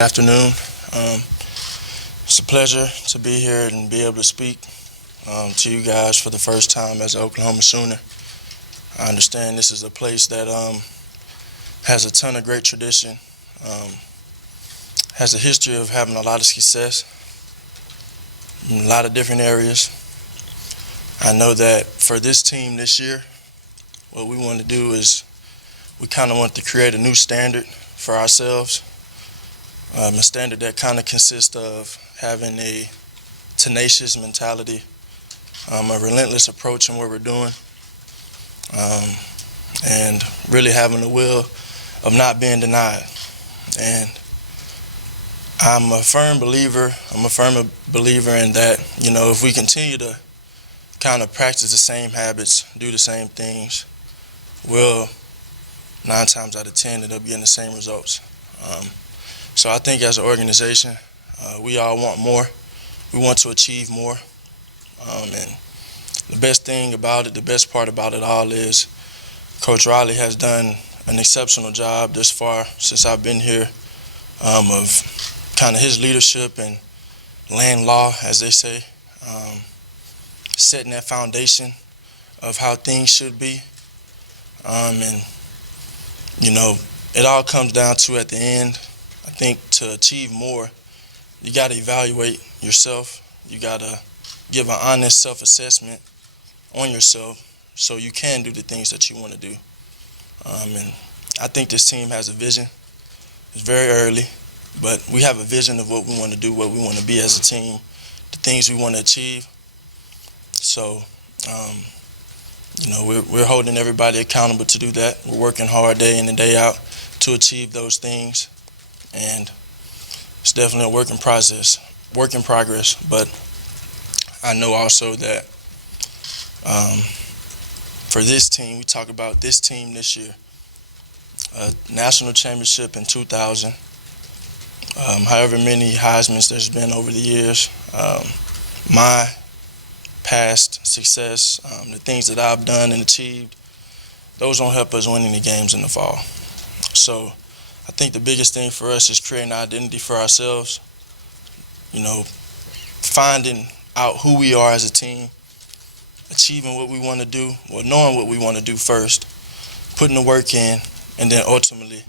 Afternoon. It's a pleasure to be here and be able to speak to you guys for the first time as an Oklahoma Sooner. I understand this is a place that has a ton of great tradition, has a history of having a lot of success in a lot of different areas. I know that for this team this year, what we want to do is we kind of want to create a new standard for ourselves. A standard that kind of consists of having a tenacious mentality, a relentless approach in what we're doing, and really having the will of not being denied. And I'm a firm believer in that, if we continue to kind of practice the same habits, do the same things, we'll 9 times out of 10 end up getting the same results. So I think as an organization, we all want more. We want to achieve more. And the best part about it all is Coach Riley has done an exceptional job this far since I've been here of kind of his leadership and laying law, as they say, setting that foundation of how things should be. And it all comes down to, at the end, I think to achieve more, you got to evaluate yourself. You got to give an honest self-assessment on yourself so you can do the things that you want to do. And I think this team has a vision. It's very early, but we have a vision of what we want to do, what we want to be as a team, the things we want to achieve. So, we're holding everybody accountable to do that. We're working hard day in and day out to achieve those things. And it's definitely a work in progress. But I know also that for this team, we talk about this team this year, a national championship in 2000, however many Heismans there's been over the years, my past success, the things that I've done and achieved, those don't help us win any games in the fall. So I think the biggest thing for us is creating an identity for ourselves, finding out who we are as a team, achieving what we want to do, or knowing what we want to do first, putting the work in, and then ultimately,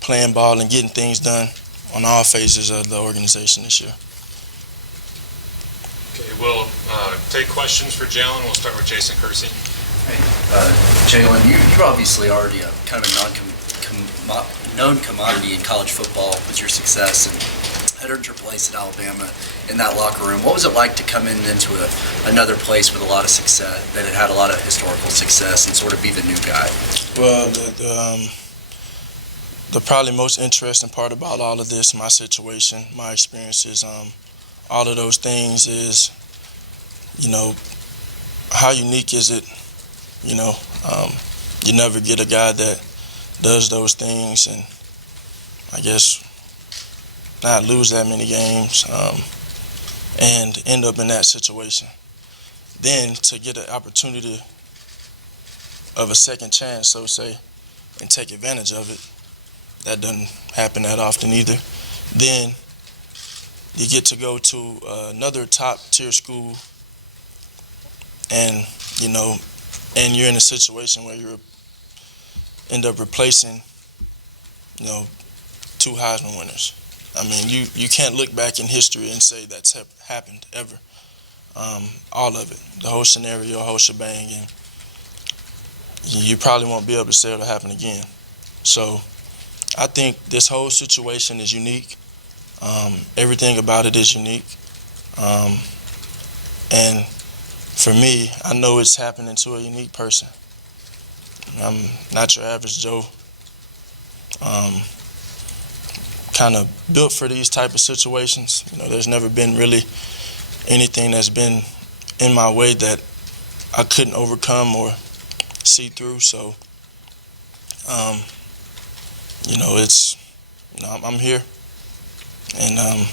playing ball and getting things done on all phases of the organization this year. Okay, we'll take questions for Jalen. We'll start with Jason Kersey. Jalen, you're obviously already a kind of a known commodity in college football with your success and had earned your place at Alabama in that locker room. What was it like to come into another place with a lot of success, that had a lot of historical success, and sort of be the new guy? Well, the probably most interesting part about all of this, my situation, my experiences, all of those things is, how unique is it? You never get a guy that does those things and I guess not lose that many games and end up in that situation. Then to get an opportunity of a second chance, so to say, and take advantage of it, that doesn't happen that often either. Then you get to go to another top tier school and, and you're in a situation where you end up replacing, 2 Heisman winners. I mean, you can't look back in history and say that's happened ever. All of it, the whole scenario, whole shebang, and you probably won't be able to say it'll happen again. So I think this whole situation is unique. Everything about it is unique. And for me, I know it's happening to a unique person. I'm not your average Joe. Kind of built for these type of situations. There's never been really anything that's been in my way that I couldn't overcome or see through. So, I'm here and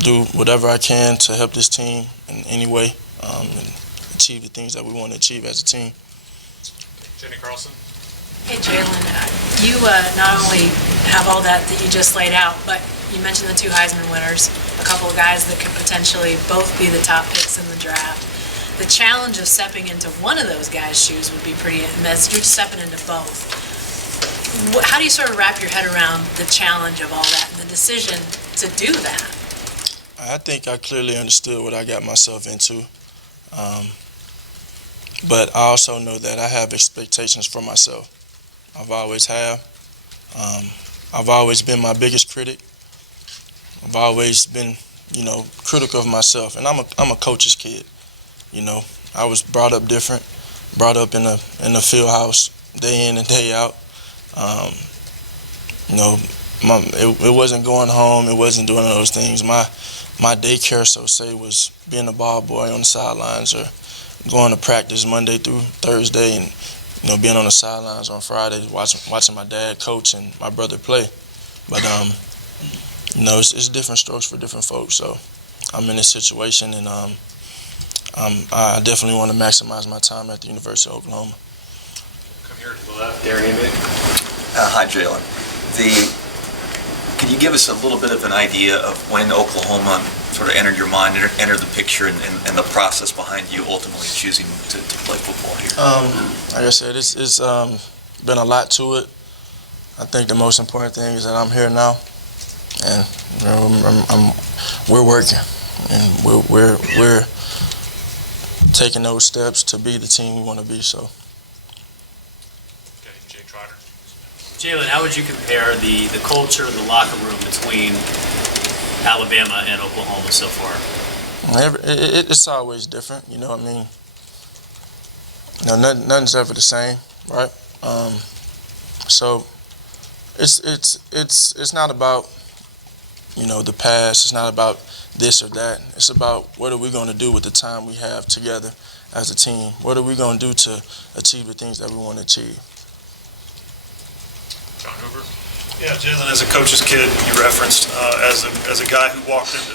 do whatever I can to help this team in any way and achieve the things that we want to achieve as a team. Jenny Carlson. Hey, Jalen, you not only have all that you just laid out, but you mentioned the 2 Heisman winners, a couple of guys that could potentially both be the top picks in the draft. The challenge of stepping into one of those guys' shoes would be pretty immense. You're stepping into both. How do you sort of wrap your head around the challenge of all that and the decision to do that? I think I clearly understood what I got myself into. But I also know that I have expectations for myself. I've always have. I've always been my biggest critic. I've always been, critical of myself. And I'm a coach's kid. I was brought up different, brought up in the field house day in and day out. It wasn't going home. It wasn't doing those things. My daycare, so say, was being a ball boy on the sidelines or going to practice Monday through Thursday and being on the sidelines on Friday, watching my dad coach and my brother play. But it's different strokes for different folks. So I'm in this situation, and I definitely want to maximize my time at the University of Oklahoma. Come here to the left, Darren Emick. Hi, Jalen. Can you give us a little bit of an idea of when Oklahoma sort of entered your mind, entered the picture, and the process behind you ultimately choosing to play football here? Like I said, it's been a lot to it. I think the most important thing is that I'm here now, and we're working, and we're taking those steps to be the team we want to be. So. Okay, Jay Trotter. Jalen, how would you compare the culture, the locker room between Alabama and Oklahoma so far? It's always different, you know what I mean? Nothing's ever the same, right? So it's not about the past. It's not about this or that. It's about what are we going to do with the time we have together as a team? What are we going to do to achieve the things that we want to achieve? John Hoover. Yeah, Jalen, as a coach's kid, you referenced as a guy who walked into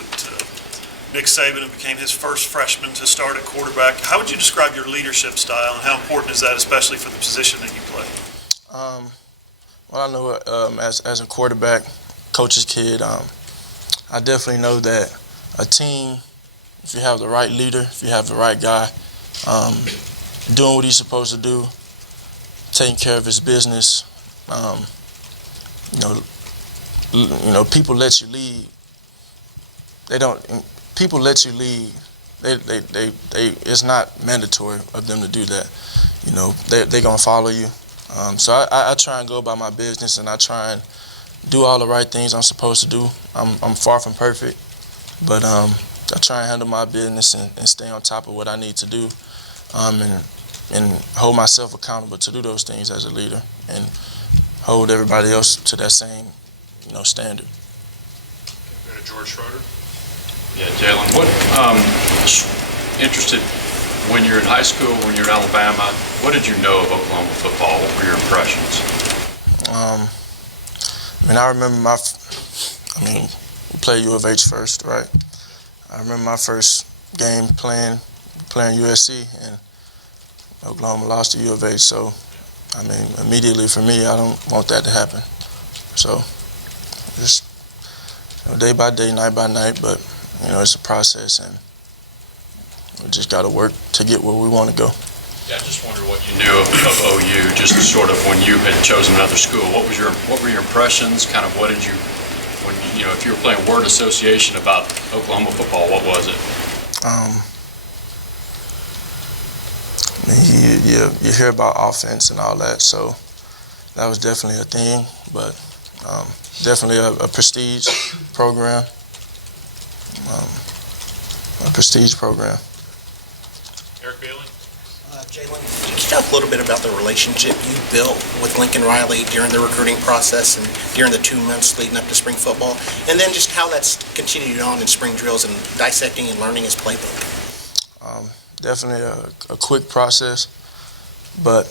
Nick Saban and became his first freshman to start at quarterback. How would you describe your leadership style, and how important is that, especially for the position that you play? Well, I know as a quarterback, coach's kid, I definitely know that a team, if you have the right leader, if you have the right guy, doing what he's supposed to do, taking care of his business, people let you lead. People let you lead. It's not mandatory of them to do that. They're gonna follow you. So I try and go about my business, and I try and do all the right things I'm supposed to do. I'm far from perfect, but I try and handle my business and stay on top of what I need to do, and hold myself accountable to do those things as a leader, and hold everybody else to that same, standard. Go to George Schroeder. Yeah, Jalen, what interested when you're in high school, when you're in Alabama, what did you know of Oklahoma football? What were your impressions? I remember we played U of H first, right? I remember my first game playing USC, and Oklahoma lost to U of H. So, immediately for me, I don't want that to happen. So, just day by day, night by night, but it's a process, and we just got to work to get where we want to go. Yeah, I just wonder what you knew of OU, just sort of when you had chosen another school. What were your impressions? Kind of what did you, if you were playing word association about Oklahoma football, what was it? You hear about offense and all that, so that was definitely a thing, but definitely a prestige program. Eric Bailey. Jalen, could you talk a little bit about the relationship you built with Lincoln Riley during the recruiting process and during the 2 months leading up to spring football, and then just how that's continued on in spring drills and dissecting and learning his playbook? Definitely a quick process, but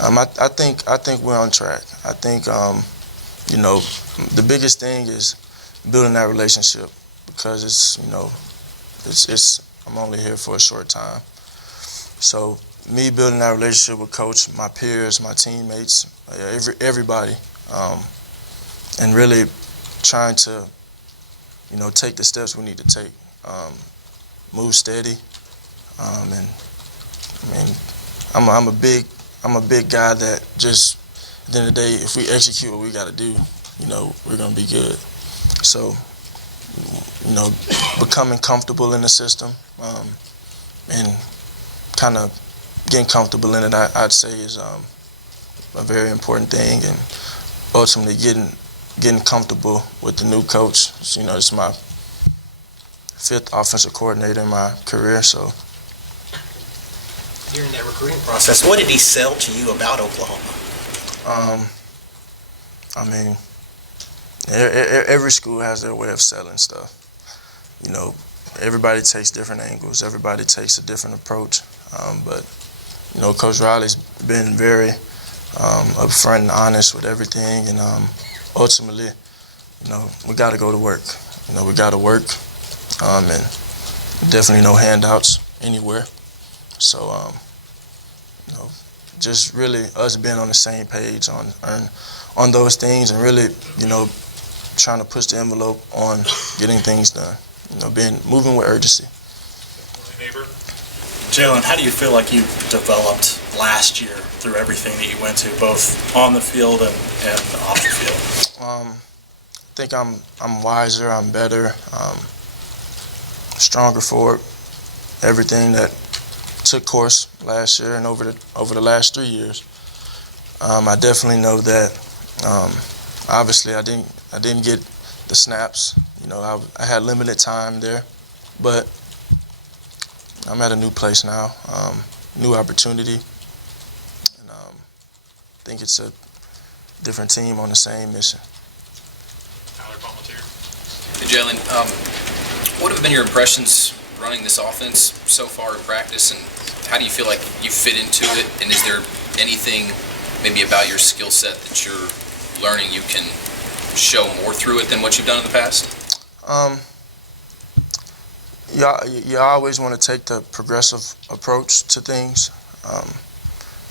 I think we're on track. I think the biggest thing is building that relationship, because it's I'm only here for a short time. So me building that relationship with Coach, my peers, my teammates, everybody, and really trying to, take the steps we need to take. Move steady, and I mean, I'm a big guy that just at the end of the day, if we execute what we got to do, we're gonna be good. So, becoming comfortable in the system, and kind of getting comfortable in it, I'd say is a very important thing, and ultimately getting comfortable with the new coach. It's my 5th offensive coordinator in my career, so. During that recruiting process, what did he sell to you about Oklahoma? I mean, every school has their way of selling stuff. Everybody takes different angles. Everybody takes a different approach. But Coach Riley's been very upfront and honest with everything, and ultimately, we got to go to work. We got to work, and definitely no handouts anywhere. So, just really us being on the same page on those things, and really, trying to push the envelope on getting things done. Moving with urgency. Neighbor. Jalen, how do you feel like you developed last year through everything that you went to, both on the field and off the field? I think I'm wiser, I'm better, stronger for everything that took course last year and over the last 3 years. I definitely know that obviously I didn't get the snaps. I had limited time there, but I'm at a new place now, new opportunity, and I think it's a different team on the same mission. Tyler Palmatier. Hey, Jalen, what have been your impressions running this offense so far in practice, and how do you feel like you fit into it, and is there anything maybe about your skill set that you're learning you can show more through it than what you've done in the past? You always want to take the progressive approach to things.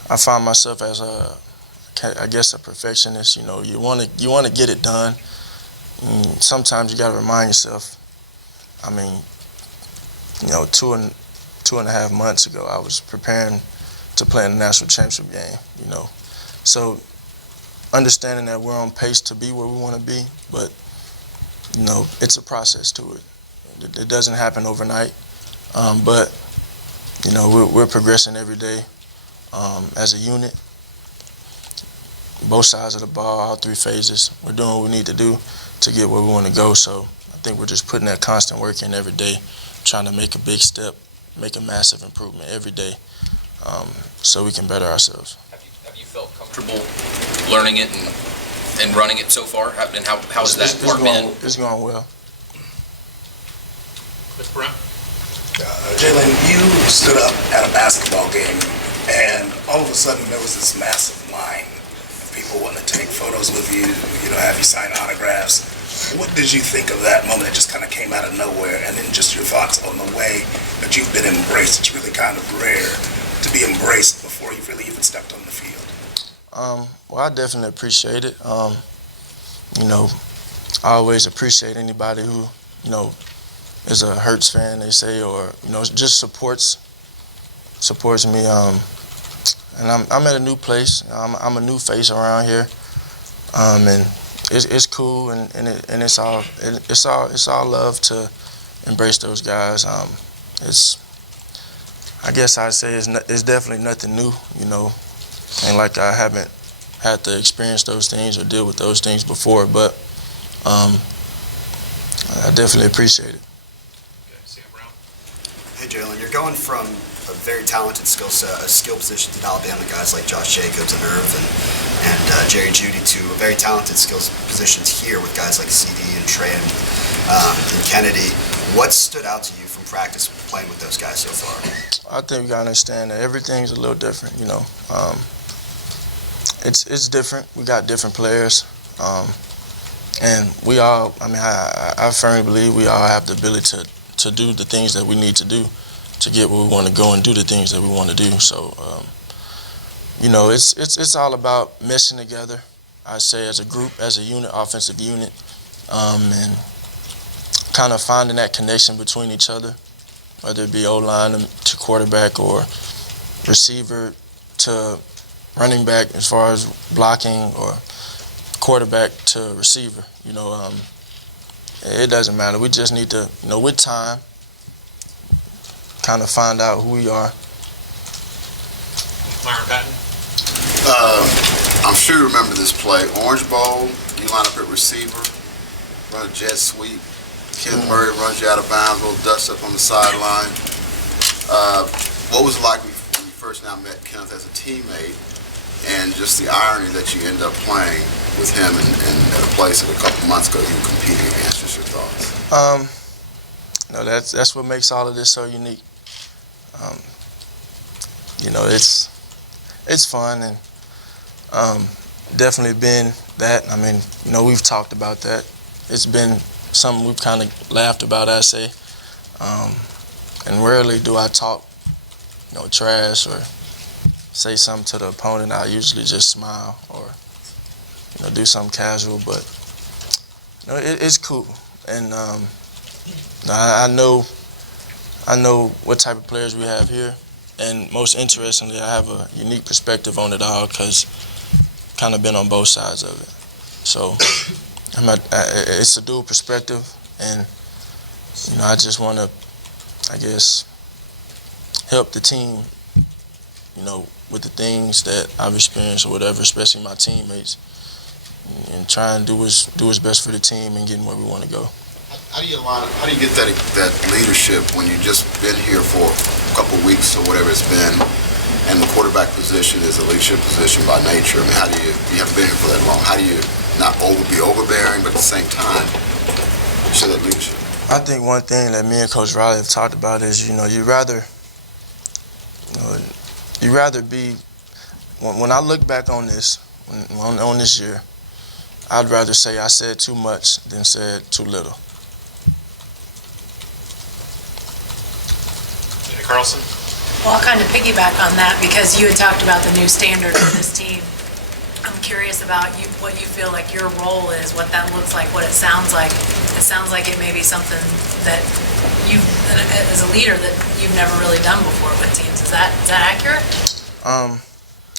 I find myself as a perfectionist. You want to get it done. And sometimes you got to remind yourself. I mean, 2.5 months ago, I was preparing to play in the national championship game. So understanding that we're on pace to be where we want to be, but it's a process to it. It doesn't happen overnight, but we're progressing every day as a unit. Both sides of the ball, all 3 phases. We're doing what we need to do to get where we want to go. So I think we're just putting that constant work in every day, trying to make a big step, make a massive improvement every day, so we can better ourselves. Have you felt comfortable learning it and running it so far? And how has that part been? It's going well. With Brent. Jalen, you stood up at a basketball game, and all of a sudden there was this massive line of people wanting to take photos with you, have you sign autographs. What did you think of that moment that just kind of came out of nowhere, and then just your thoughts on the way that you've been embraced? It's really kind of rare to be embraced before you've really even stepped on the field. Well, I definitely appreciate it. I always appreciate anybody who, is a Hurts fan, they say, or just supports me. And I'm at a new place. I'm a new face around here, and it's cool, and it's all love to embrace those guys. I guess I'd say it's definitely nothing new, and like I haven't had to experience those things or deal with those things before, but I definitely appreciate it. Hey Jalen, you're going from a very talented skill positions at Alabama, guys like Josh Jacobs and Irv and Jerry Jeudy, to very talented skills positions here with guys like CD and Trey and Kennedy. What stood out to you from practice playing with those guys so far? I think we gotta understand that everything's a little different. It's different. We got different players, and we all. I firmly believe we all have the ability to do the things that we need to do to get where we want to go and do the things that we want to do. So, you know, it's all about meshing together. I say as a group, as a unit, offensive unit, and kind of finding that connection between each other, whether it be O-line to quarterback or receiver to running back as far as blocking or quarterback to receiver. You know, it doesn't matter. We just need to, you know, with time, kind of find out who we are. Myron Patton. I'm sure you remember this play. Orange Bowl, you line up at receiver, run a jet sweep. Ken Murray runs you out of bounds, little dust up on the sideline. What was it like when you first now met Kenneth as a teammate, and just the irony that you end up playing with him and at a place that a couple months ago you were competing against? Just your thoughts. No, that's what makes all of this so unique. You know, it's fun and definitely been that. I mean, you know, we've talked about that. It's been something we've kind of laughed about, I say. And rarely do I talk, you know, trash or say something to the opponent. I usually just smile or, you know, do something casual. But, you know, it's cool. And I know what type of players we have here. And most interestingly, I have a unique perspective on it all because kind of been on both sides of it. So it's a dual perspective, and you know, I just want to, I guess, help the team, you know, with the things that I've experienced or whatever, especially my teammates, and try and do what's best for the team and getting where we want to go. How do you get that leadership when you've just been here for a couple of weeks or whatever it's been, and the quarterback position is a leadership position by nature? I mean, you haven't been here for that long. How do you not be overbearing, but at the same time show that leadership? I think one thing that me and Coach Riley have talked about is, you know, you'd rather be. When I look back on this, on this year, I'd rather say I said too much than said too little. Carlson? Well, I'll kind of piggyback on that because you had talked about the new standard for this team. I'm curious about what you feel like your role is, what that looks like, what it sounds like. It sounds like it may be something that you, as a leader, that you've never really done before with teams. Is that accurate?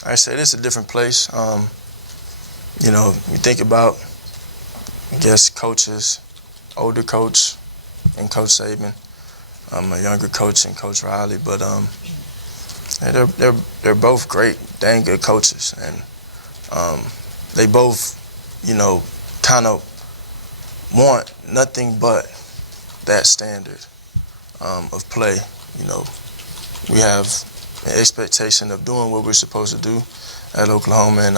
I said it's a different place. You know, you think about, I guess, coaches, older coach and Coach Saban, a younger coach and Coach Riley, but they're both great, dang good coaches, and they both, you know, kind of want nothing but that standard of play. You know, we have an expectation of doing what we're supposed to do at Oklahoma, and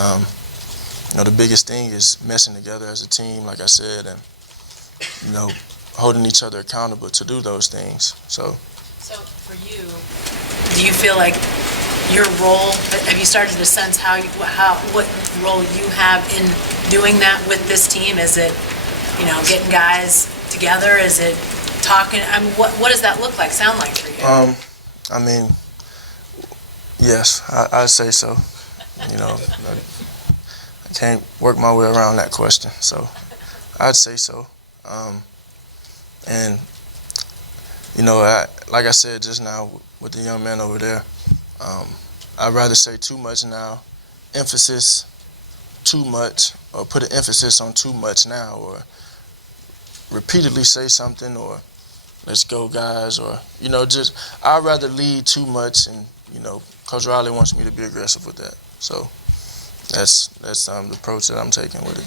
you know, the biggest thing is messing together as a team, like I said, and you know, holding each other accountable to do those things. So for you, do you feel like your role, have you started to sense what role you have in doing that with this team? Is it, you know, getting guys together? Is it talking? I mean, what does that look like, sound like for you? I mean, yes, I'd say so. You know, I can't work my way around that question, so I'd say so. And, you know, like I said just now with the young man over there, I'd rather say too much now, emphasis too much, or put an emphasis on too much now, or repeatedly say something, or let's go guys, or, you know, just, I'd rather lead too much, and, you know, Coach Riley wants me to be aggressive with that. So that's the approach that I'm taking with it.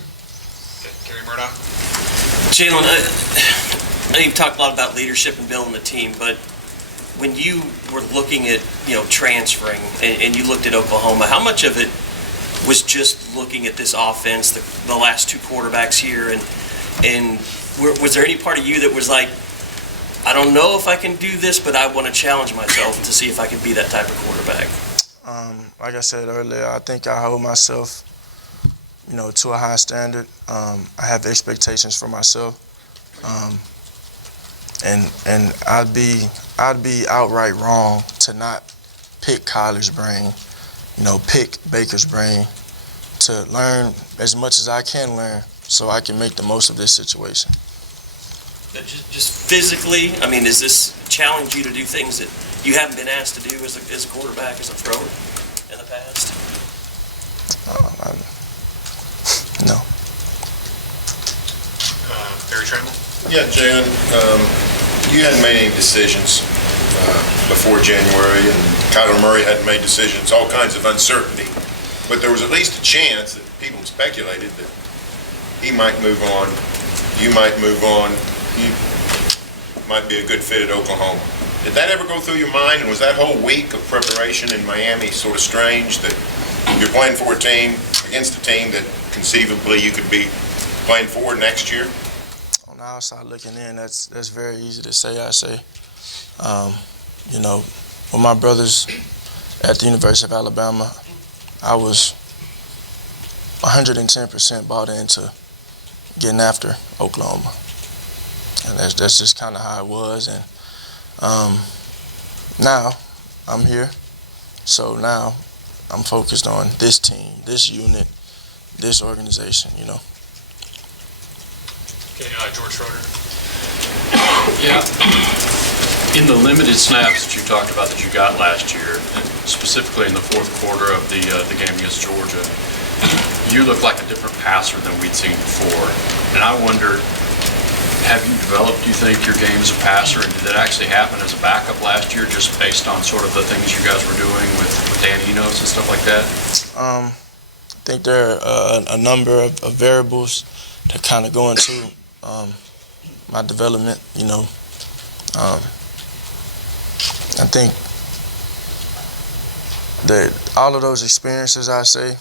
Gary Murdoch? Jalen, I know you've talked a lot about leadership and building the team, but when you were looking at, you know, transferring and you looked at Oklahoma, how much of it was just looking at this offense, the last two quarterbacks here, and was there any part of you that was like, I don't know if I can do this, but I want to challenge myself to see if I can be that type of quarterback? Like I said earlier, I think I hold myself, you know, to a high standard. I have expectations for myself. and I'd be outright wrong to not pick Kyler's brain, pick Baker's brain, to learn as much as I can learn so I can make the most of this situation. But just physically, I mean, does this challenge you to do things that you haven't been asked to do as a quarterback, as a thrower in the past? No. Barry Trammell? Yeah, Jalen, you hadn't made any decisions before January, and Kyler Murray hadn't made decisions, all kinds of uncertainty. But there was at least a chance that people speculated that he might move on, you might move on, you might be a good fit at Oklahoma. Did that ever go through your mind, and was that whole week of preparation in Miami sort of strange, that you're playing for a team, against a team that conceivably you could be playing for next year? On the outside looking in, that's very easy to say, I say. With my brothers at the University of Alabama, I was 110% bought into getting after Oklahoma. And that's just kind of how it was. And now I'm here. So now I'm focused on this team, this unit, this organization, Okay, George Schroeder. Yeah. In the limited snaps that you talked about that you got last year, and specifically in the fourth quarter of the game against Georgia, you look like a different passer than we'd seen before. And I wonder, have you developed, do you think, your game as a passer, and did that actually happen as a backup last year, just based on sort of the things you guys were doing with Dan Enos and stuff like that? I think there are a number of variables that kind of go into my development, I think that all of those experiences, I say,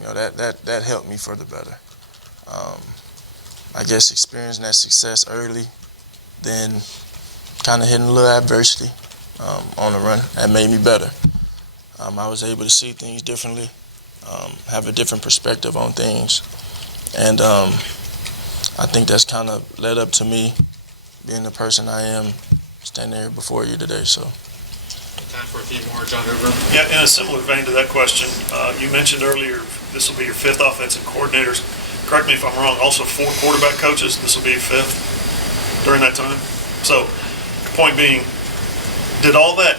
that helped me for the better. I guess experiencing that success early, then kind of hitting a little adversity on the run, that made me better. I was able to see things differently, have a different perspective on things, and I think that's kind of led up to me being the person I am standing here before you today. So. Time for a few more. John Hoover. Yeah, in a similar vein to that question, you mentioned earlier this will be your fifth offensive coordinators. Correct me if I'm wrong, also 4 quarterback coaches. This will be your 5th during that time. So, point being, did all that,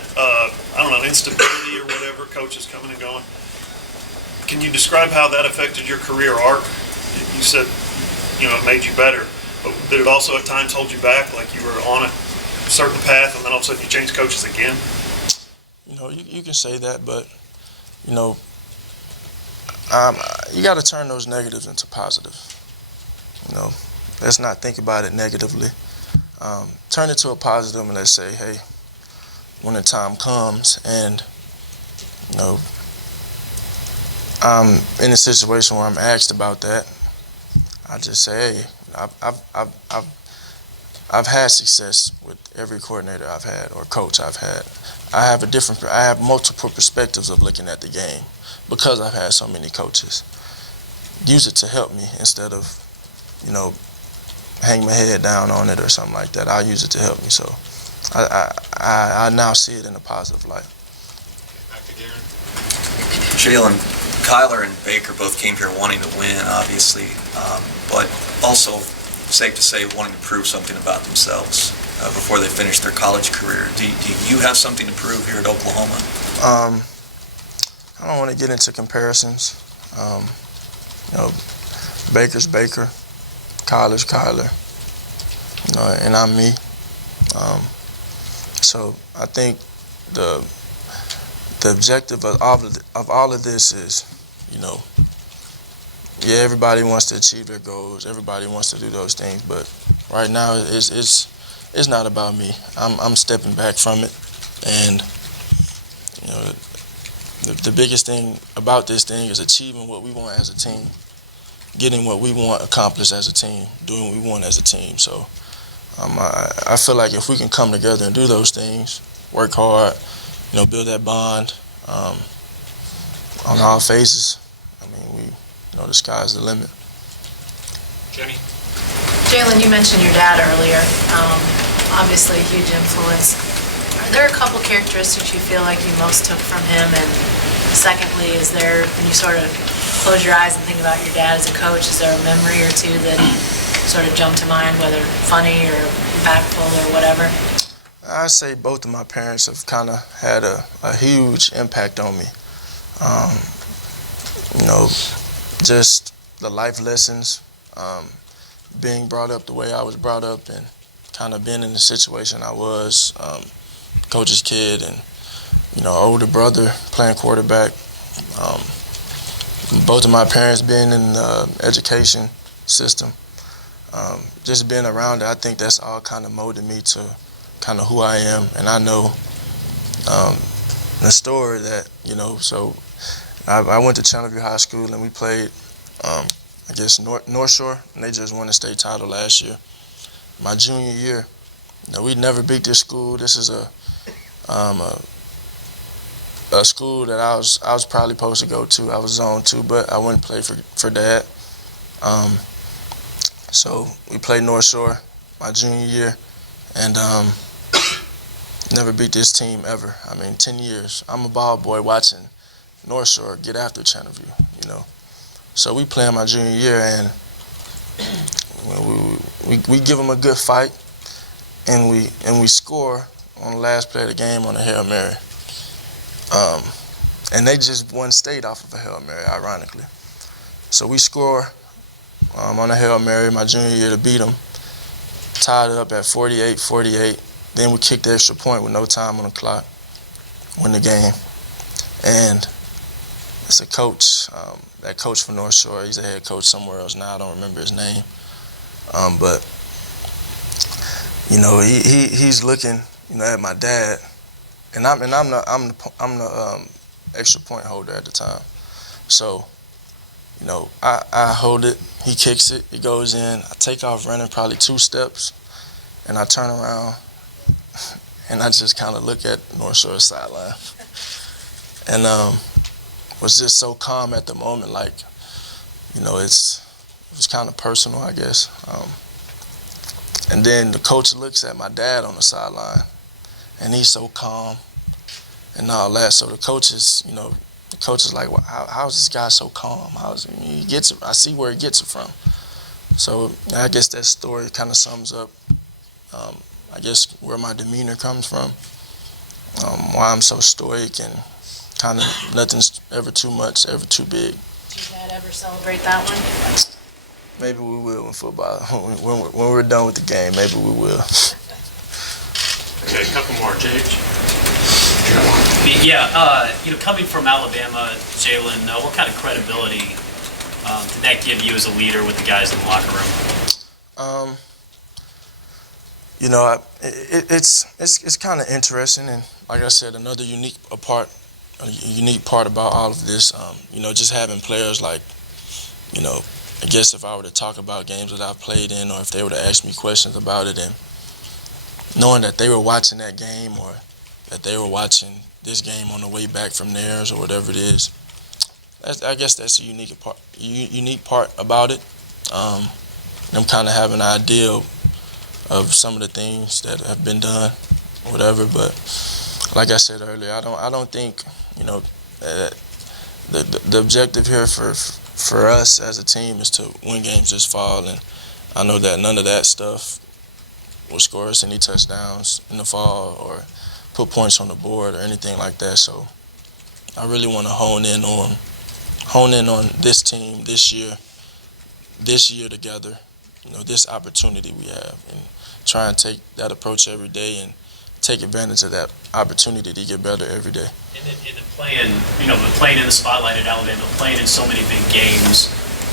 instability or whatever, coaches coming and going, can you describe how that affected your career arc? You said, it made you better, but did it also at times hold you back, like you were on a certain path and then all of a sudden you changed coaches again? You can say that, but, you got to turn those negatives into positive. Let's not think about it negatively. Turn it to a positive and let's say, hey, when the time comes and, I'm in a situation where I'm asked about that, I just say, hey, I've had success with every coordinator I've had or coach I've had. I have multiple perspectives of looking at the game because I've had so many coaches. Use it to help me instead of, hang my head down on it or something like that. I'll use it to help me. So I now see it in a positive light. Back to Garen. Jalen, Kyler and Baker both came here wanting to win, obviously, but also safe to say wanting to prove something about themselves before they finish their college career. Do you have something to prove here at Oklahoma? I don't want to get into comparisons. Baker's Baker, Kyler's Kyler, and I'm me. So I think the objective of all of this is, everybody wants to achieve their goals. Everybody wants to do those things, but right now it's not about me. I'm stepping back from it, and the biggest thing about this thing is achieving what we want as a team, getting what we want accomplished as a team, doing what we want as a team. So I feel like if we can come together and do those things, work hard, build that bond on all phases, the sky's the limit. Jenny. Jalen, you mentioned your dad earlier. Obviously a huge influence. Are there a couple characteristics you feel like you most took from him? And secondly, is there, when you sort of close your eyes and think about your dad as a coach, is there a memory or two that sort of jump to mind, whether funny or impactful or whatever? I say both of my parents have kind of had a huge impact on me. Just the life lessons, being brought up the way I was brought up, and kind of being in the situation I was, coach's kid, and older brother playing quarterback. Both of my parents being in the education system, just being around it, I think that's all kind of molded me to kind of who I am. And I know the story that, so I went to Channelview High School and we played, North Shore, and they just won the state title last year. My junior year, we never beat this school. This is a school that I was probably supposed to go to. I was zoned to, but I wouldn't play for Dad. So we played North Shore my junior year, and never beat this team ever. 10 years. I'm a ball boy watching North Shore get after Channelview, So we play in my junior year, and we give them a good fight, and we score on the last play of the game on a Hail Mary. And they just won state off of a Hail Mary, ironically. So we score on a Hail Mary my junior year to beat them, tied it up at 48-48. Then we kicked the extra point with no time on the clock, win the game. And it's a coach, that coach from North Shore, he's a head coach somewhere else now, I don't remember his name. But he's looking, at my dad, and I'm the extra point holder at the time. So, I hold it, he kicks it, it goes in, I take off running probably 2 steps, and I turn around, and I just kind of look at North Shore sideline, and was just so calm at the moment, like, it was kind of personal, I guess. And then the coach looks at my dad on the sideline, and he's so calm and all that. So the coach is like, well, how is this guy so calm? He gets it. I see where he gets it from. So I guess that story kind of sums up, I guess, where my demeanor comes from, why I'm so stoic and kind of nothing's ever too much, ever too big. Did your dad ever celebrate that one? Maybe we will in football. When we're done with the game, maybe we will. Okay, a couple more. JH? Yeah, coming from Alabama, Jalen, what kind of credibility did that give you as a leader with the guys in the locker room? It's kind of interesting, and like I said, another unique part about all of this, just having players like, I guess if I were to talk about games that I've played in, or if they were to ask me questions about it, and knowing that they were watching that game, or that they were watching this game on the way back from theirs, or whatever it is, I guess that's a unique part about it. I'm kind of having an idea of some of the things that have been done, or whatever. But like I said earlier, I don't think the objective here for us as a team is to win games this fall, and I know that none of that stuff will score us any touchdowns in the fall or put points on the board or anything like that. So I really want to hone in on this team this year together, this opportunity we have, and try and take that approach every day and take advantage of that opportunity to get better every day. And then playing in the spotlight at Alabama, playing in so many big games,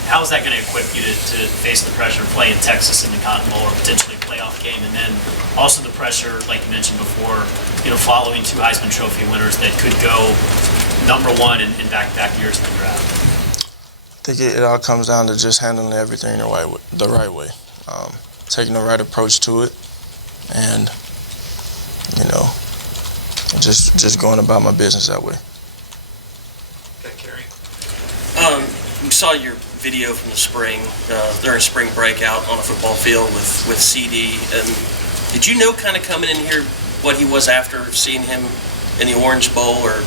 how is that going to equip you to face the pressure of playing Texas in the Cotton Bowl, or potentially a playoff game, and then also the pressure, like you mentioned before, following 2 Heisman Trophy winners that could go #1 in back-to-back years in the draft? I think it all comes down to just handling everything the right way, taking the right approach to it, and just going about my business that way. Okay, Kerry. we saw your video from the spring, during spring breakout on a football field with CD. And did you know kind of coming in here what he was after seeing him in the Orange Bowl, or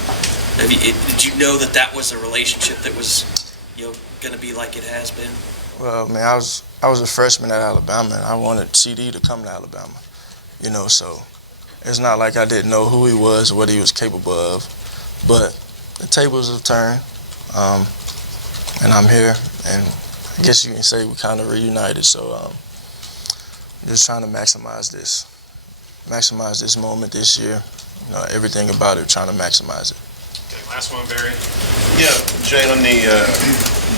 did you know that that was a relationship that was, going to be like it has been? Well, man, I was a freshman at Alabama, and I wanted CD to come to Alabama, so it's not like I didn't know who he was or what he was capable of, but the tables have turned, and I'm here, and I guess you can say we kind of reunited, so just trying to maximize this moment this year, everything about it, trying to maximize it. Okay, last one, Barry. Yeah, Jalen, the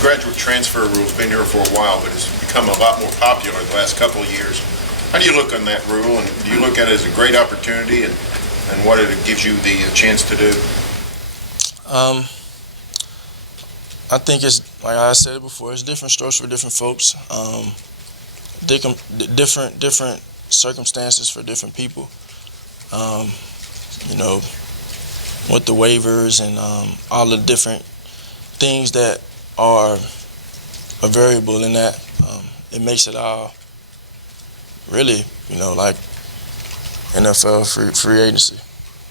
graduate transfer rule's been here for a while, but it's become a lot more popular the last couple of years. How do you look on that rule, and do you look at it as a great opportunity and what it gives you the chance to do? I think it's, like I said before, it's different strokes for different folks, different circumstances for different people. With the waivers and all the different things that are a variable in that, it makes it all really, like NFL free agency.